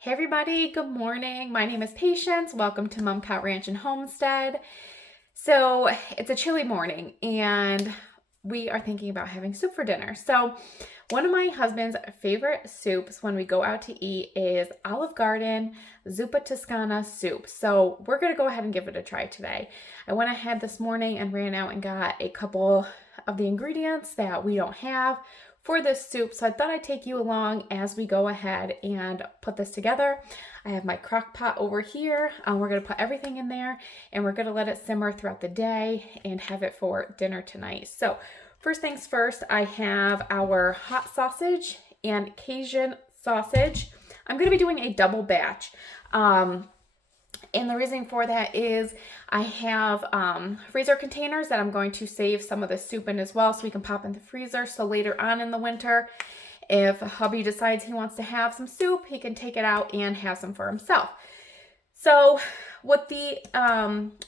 Hey everybody, good morning. My name is Patience. Welcome to Mom Cat Ranch and Homestead. So it's a chilly morning and we are thinking about having soup for dinner. So one of my husband's favorite soups when we go out to eat is Olive Garden Zuppa Tascona soup. So we're going to go ahead and give it a try today. I went ahead this morning and ran out and got a couple of the ingredients that we don't have for this soup, so I thought I'd take you along as we go ahead and put this together. I have my crock pot over here. We're going to put everything in there and we're going to let it simmer throughout the day and have it for dinner tonight. So first things first, I have our hot sausage and Cajun sausage. I'm going to be doing a double batch. And the reason for that is I have freezer containers that I'm going to save some of the soup in as well so we can pop in the freezer. So later on in the winter, if hubby decides he wants to have some soup, he can take it out and have some for himself. So what the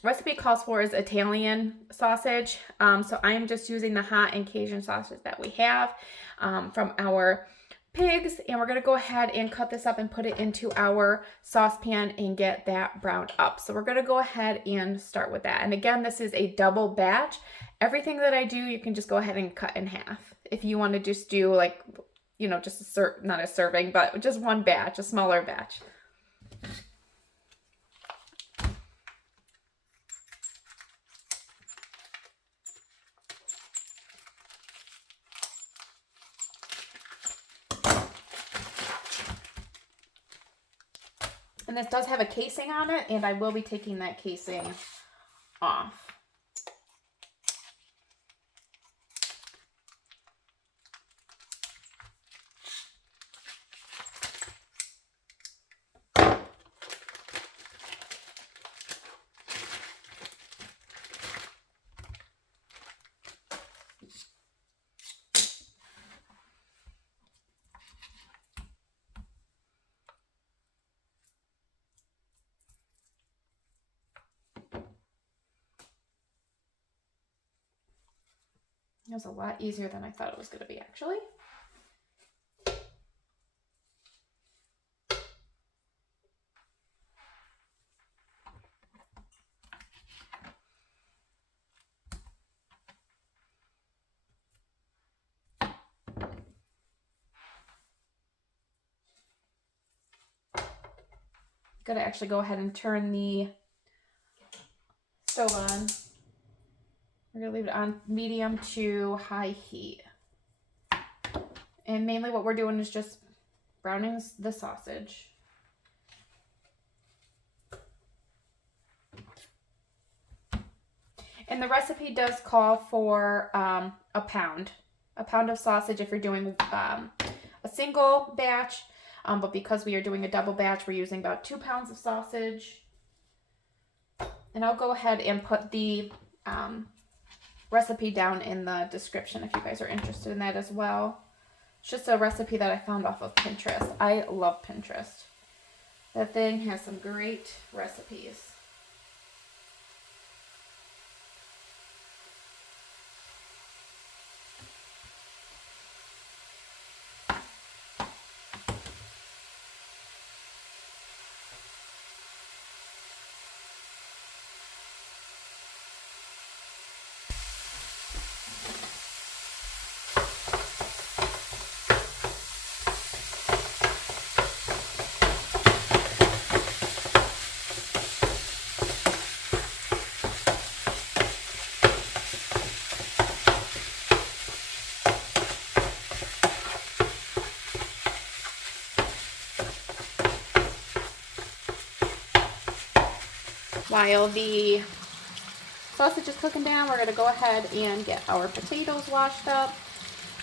recipe calls for is Italian sausage. So I am just using the hot and Cajun sausage that we have from our pigs, and we're going to go ahead and cut this up and put it into our saucepan and get that browned up. So we're going to go ahead and start with that. And again, this is a double batch. Everything that I do, you can just go ahead and cut in half. If you want to just do like, just not a serving, but just one batch, a smaller batch. And this does have a casing on it, and I will be taking that casing off. It was a lot easier than I thought it was going to be, actually. I'm going to actually go ahead and turn the stove on. We're going to leave it on medium to high heat. And mainly what we're doing is just browning the sausage. And the recipe does call for a pound of sausage if you're doing a single batch. But because we are doing a double batch, we're using about 2 pounds of sausage. And I'll go ahead and put the recipe down in the description if you guys are interested in that as well. It's just a recipe that I found off of Pinterest. I love Pinterest. That thing has some great recipes. While the sausage is cooking down, we're going to go ahead and get our potatoes washed up.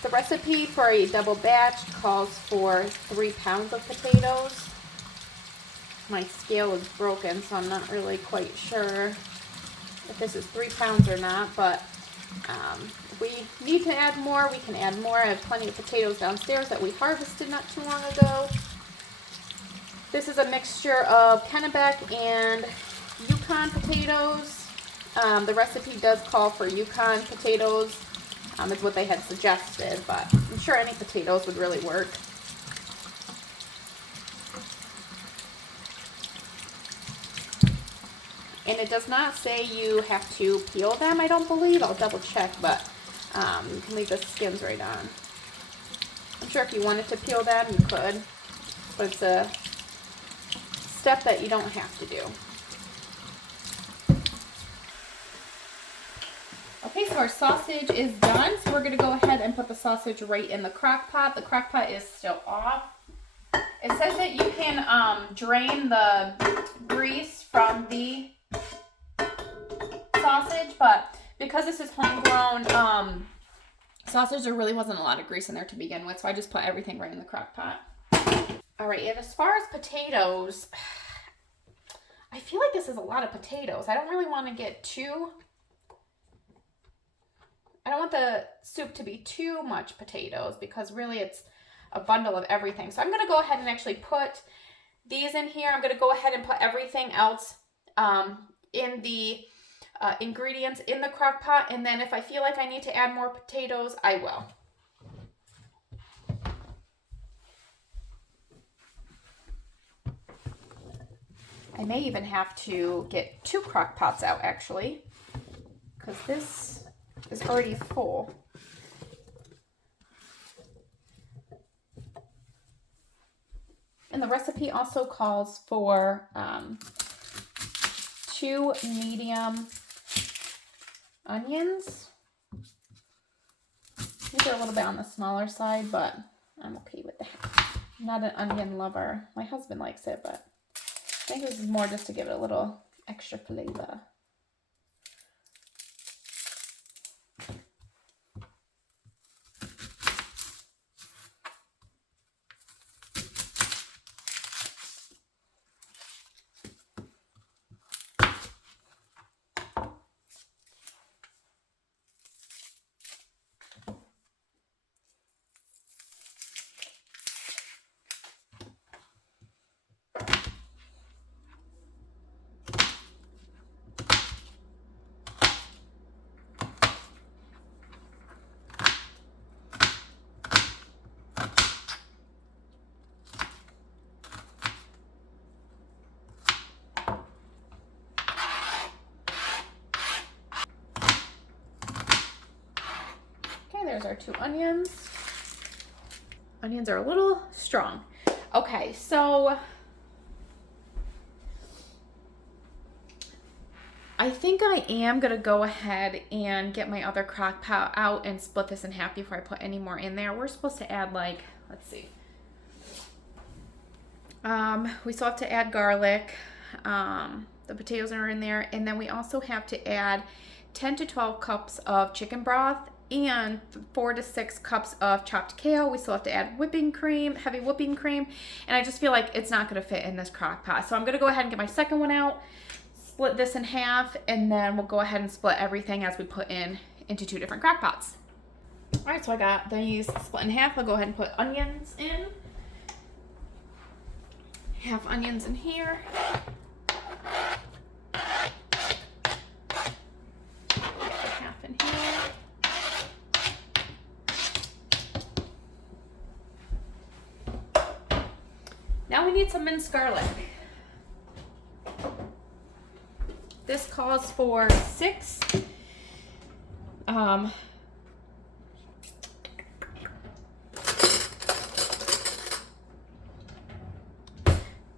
The recipe for a double batch calls for 3 pounds of potatoes. My scale is broken, so I'm not really quite sure if this is 3 pounds or not, but if we need to add more, we can add more. I have plenty of potatoes downstairs that we harvested not too long ago. This is a mixture of Kennebec and Yukon potatoes. The recipe does call for Yukon potatoes, is what they had suggested, but I'm sure any potatoes would really work. And it does not say you have to peel them, I don't believe. I'll double check, but you can leave the skins right on. I'm sure if you wanted to peel them, you could, but it's a step that you don't have to do. Okay, so our sausage is done. So we're gonna go ahead and put the sausage right in the crock pot. The crock pot is still off. It says that you can drain the grease from the sausage, but because this is homegrown sausage, there really wasn't a lot of grease in there to begin with, so I just put everything right in the crock pot. All right, and as far as potatoes, I feel like this is a lot of potatoes. I don't really want to get too... I don't want the soup to be too much potatoes because really it's a bundle of everything. So I'm going to go ahead and actually put these in here. I'm going to go ahead and put everything else in the ingredients in the crock pot. And then if I feel like I need to add more potatoes, I will. I may even have to get 2 crock pots out actually, because this is already full. And the recipe also calls for 2 medium onions. These are a little bit on the smaller side, but I'm okay with that. I'm not an onion lover. My husband likes it, but I think this is more just to give it a little extra flavor. There's our 2 onions. Onions are a little strong. Okay, so I think I am gonna go ahead and get my other crock pot out and split this in half before I put any more in there. We're supposed to add like, let's see. We still have to add garlic. The potatoes are in there, and then we also have to add 10 to 12 cups of chicken broth and 4 to 6 cups of chopped kale. We still have to add whipping cream, heavy whipping cream, and I just feel like it's not going to fit in this crock pot. So I'm going to go ahead and get my second one out, split this in half, and then we'll go ahead and split everything as we put into 2 different crock pots. All right, so I got these split in half. I'll go ahead and put onions in. Half onions in here. Half in here. Now we need some minced garlic. This calls for 6.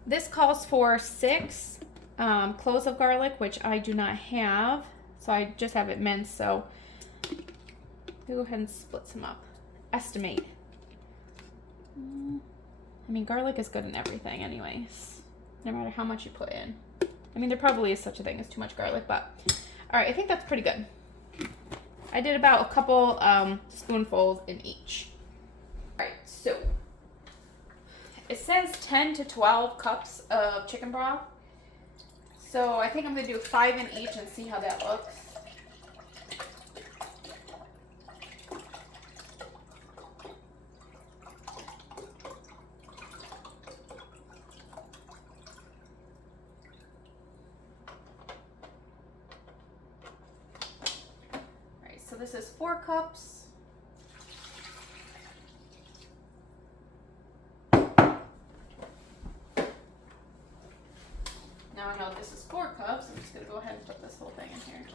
This calls for 6 cloves of garlic, which I do not have, so I just have it minced. So I'll go ahead and split some up. Estimate. I mean, garlic is good in everything anyways, no matter how much you put in. I mean, there probably is such a thing as too much garlic, but all right, I think that's pretty good. I did about a couple spoonfuls in each. All right, so it says 10 to 12 cups of chicken broth. So I think I'm gonna do 5 in each and see how that looks. So this is 4 cups. Now I know this this is 4 cups, I'm just going to go ahead and put this whole thing in here.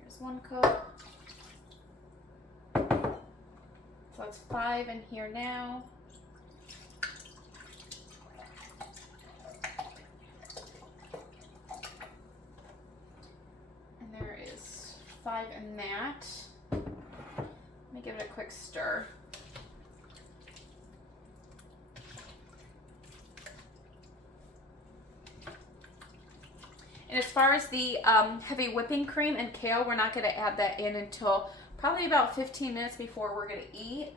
Here's 1 cup. So that's 5 in here now. And there is 5 in that. Let me give it a quick stir. And as far as the heavy whipping cream and kale, we're not going to add that in until probably about 15 minutes before we're going to eat.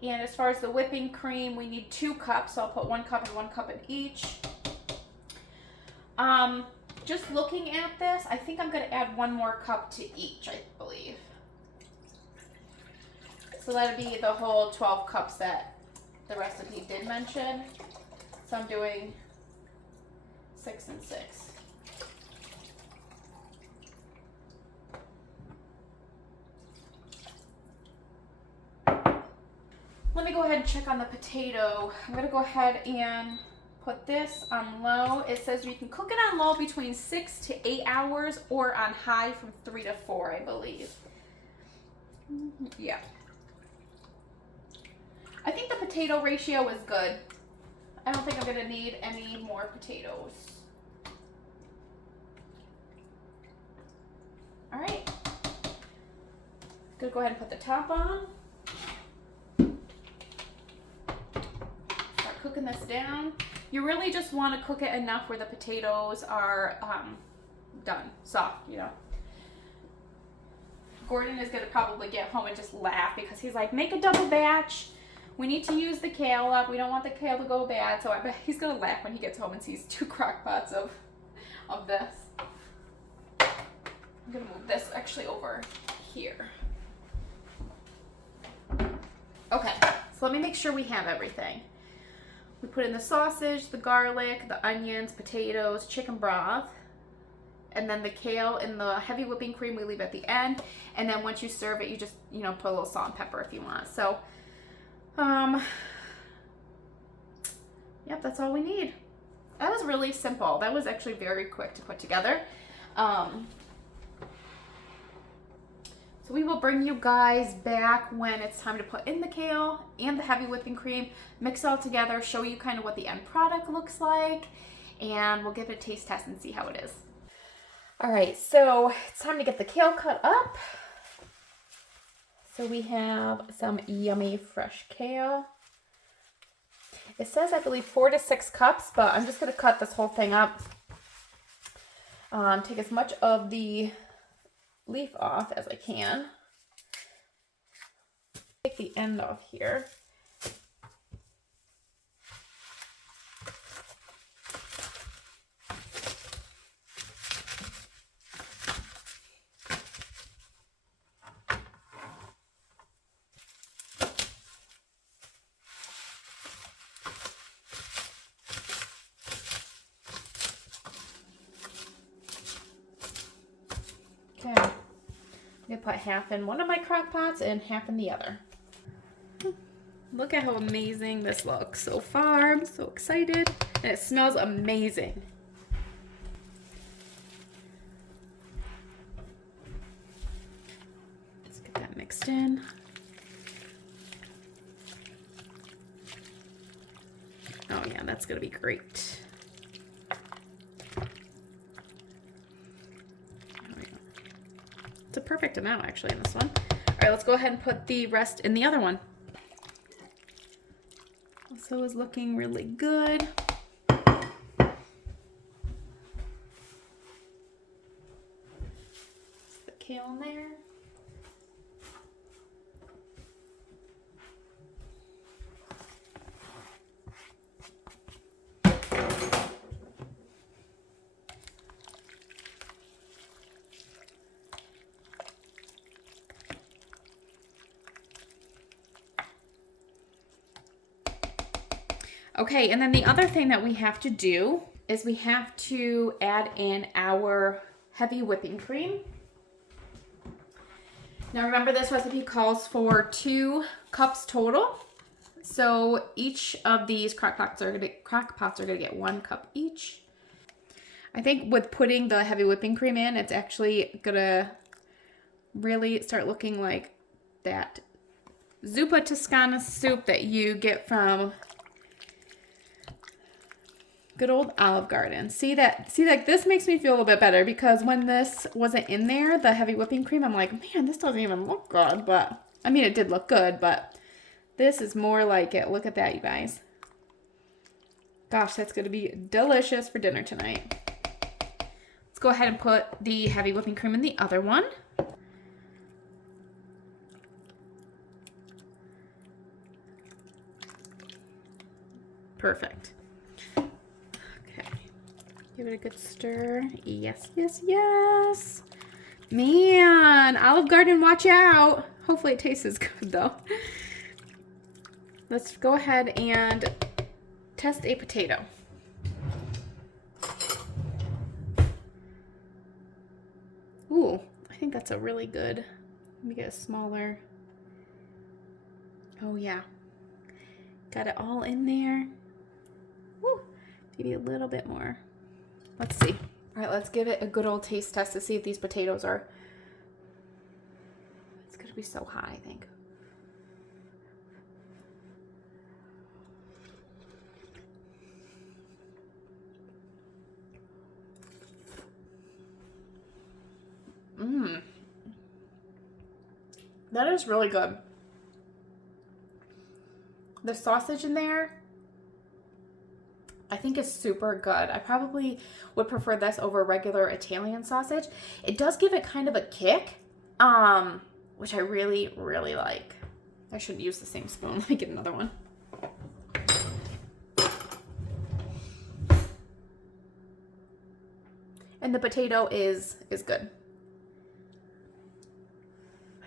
And as far as the whipping cream, we need 2 cups. So I'll put 1 cup and 1 cup in each. Just looking at this, I think I'm going to add 1 more cup to each, I believe. So that'd be the whole 12 cups that the recipe did mention. So I'm doing 6 and 6. Let me go ahead and check on the potato. I'm going to go ahead and put this on low. It says you can cook it on low between 6 to 8 hours or on high from 3 to 4, I believe. Yeah. I think the potato ratio is good. I don't think I'm going to need any more potatoes. All right. Gonna go ahead and put the top on. Start cooking this down. You really just want to cook it enough where the potatoes are done, soft, you know. Gordon is gonna probably get home and just laugh because he's like, make a double batch. We need to use the kale up. We don't want the kale to go bad. So I bet he's gonna laugh when he gets home and sees 2 crock pots of this. I'm gonna move this actually over here. Okay, so let me make sure we have everything. We put in the sausage, the garlic, the onions, potatoes, chicken broth, and then the kale and the heavy whipping cream we leave at the end. And then once you serve it, you just, you know, put a little salt and pepper if you want. So, yep, that's all we need. That was really simple. That was actually very quick to put together. So we will bring you guys back when it's time to put in the kale and the heavy whipping cream, mix it all together, show you kind of what the end product looks like, and we'll give it a taste test and see how it is. All right, so it's time to get the kale cut up. So we have some yummy fresh kale. It says, I believe, 4 to 6 cups, but I'm just gonna cut this whole thing up. Take as much of the leaf off as I can. Take the end off here. Okay, I'm gonna put half in one of my crock pots and half in the other. Look at how amazing this looks so far. I'm so excited. And it smells amazing. Let's get that mixed in. Oh yeah, that's gonna be great. It's a perfect amount actually in this one. All right, let's go ahead and put the rest in the other one. Also is looking really good. The kale in there. Okay, and then the other thing that we have to do is we have to add in our heavy whipping cream. Now remember, this recipe calls for 2 cups total. So each of these crock pots are gonna get 1 cup each. I think with putting the heavy whipping cream in, it's actually gonna really start looking like that Zuppa Tascona soup that you get from good old Olive Garden. See, like this makes me feel a little bit better, because when this wasn't in there, the heavy whipping cream, I'm like, man, this doesn't even look good. But I mean, it did look good, but this is more like it. Look at that, you guys. Gosh, that's gonna be delicious for dinner tonight. Let's go ahead and put the heavy whipping cream in the other one. Perfect. Okay. Give it a good stir. Yes, yes, yes. Man, Olive Garden, watch out. Hopefully it tastes as good though. Let's go ahead and test a potato. Ooh, I think that's a really good. Let me get a smaller. Oh yeah. Got it all in there. Woo, maybe a little bit more. Let's see. All right, let's give it a good old taste test to see if these potatoes are. It's gonna be so hot, I think. Mmm. That is really good. The sausage in there, I think, is super good. I probably would prefer this over regular Italian sausage. It does give it kind of a kick, which I really, really like. I shouldn't use the same spoon. Let me get another one. And the potato is good.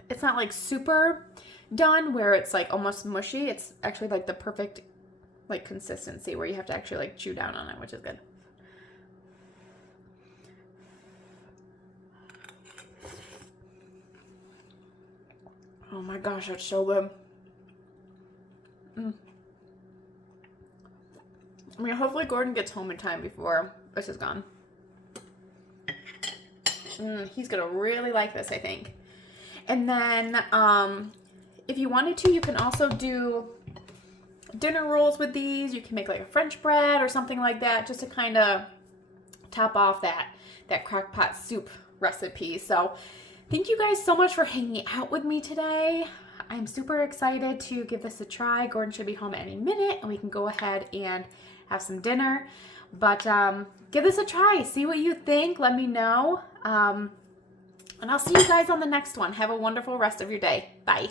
It's not like super done where it's like almost mushy. It's actually like the perfect like consistency where you have to actually like chew down on it, which is good. Oh my gosh, that's so good. I mean, hopefully Gordon gets home in time before this is gone. He's gonna really like this, I think. And then if you wanted to, you can also do dinner rolls with these. You can make like a French bread or something like that, just to kind of top off that crock-pot soup recipe. So thank you guys so much for hanging out with me today. I'm super excited to give this a try. Gordon should be home any minute and we can go ahead and have some dinner. But give this a try. See what you think. Let me know. And I'll see you guys on the next one. Have a wonderful rest of your day. Bye.